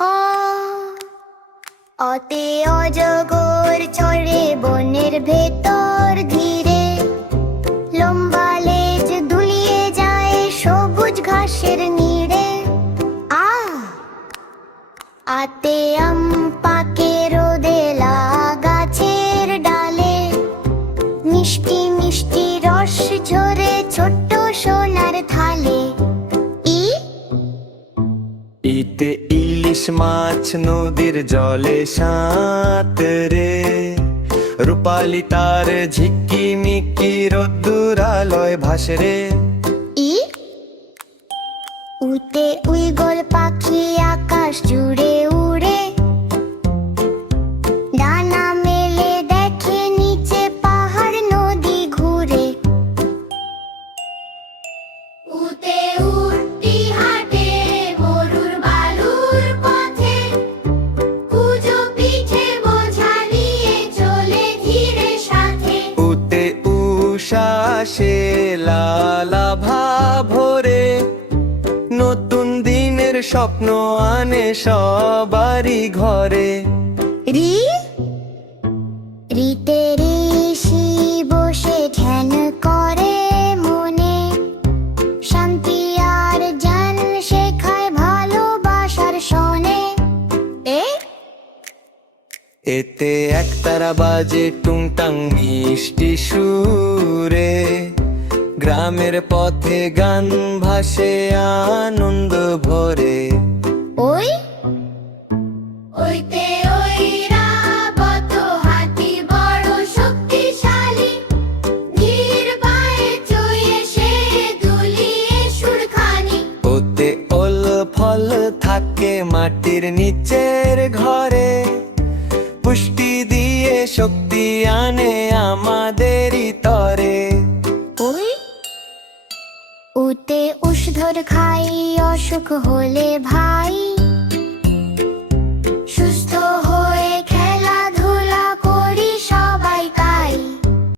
অ অতে অজগর চড়ে বনের ভেতর ধীরে, লম্বা লেজ দুলিয়ে যায় সবুজ ঘাসের নিড়ে। আতে আম পাকে রোদেলা গাছের ডালে, মিষ্টি মিষ্টি রস ঝরে ছোট্ট সোনার থালে। ইতে ইলিশ মাছ নদীর জলে সাঁতরে, রূপালি তার ঝিকিমিকি রোদ্দুর আলোয় ভাসরে। উতে উইগল পাখি আকাশ জুড়ে উড়ে, ডানা মেলে দেখে নিচে পাহাড় নদী ঘুরে। উতে উঠতি হাটে মরুর বালুর পথে, কুজো পিঠে বোঝা নিয়ে চলে ধীরে সাথে। উতে উষাসে লালাভা ভরে, নতুন দিনের স্বপ্ন আনে সবারই ঘরে। রিতে ঋষি বসে ধ্যান করে মনে, শান্তি আর জ্ঞান শেখায় ভালোবাসার শোনে। এতে একতারা বাজে টুংটাং মিষ্টি সুরে, গ্রামের পথে গান ভাসে আনন্দ ভরে। ওইতে ঐরাবত হাতি বড় শক্তিশালী, ধীর পায়ে চুইয়ে সে দুলিয়ে সুরখানি। ওতে ওল ফল থাকে মাটির নিচের ঘরে, পুষ্টি দিয়ে শক্তি আনে আমাদেরই তরে। উতে উষধর খাই অসুখ হলে ভাই,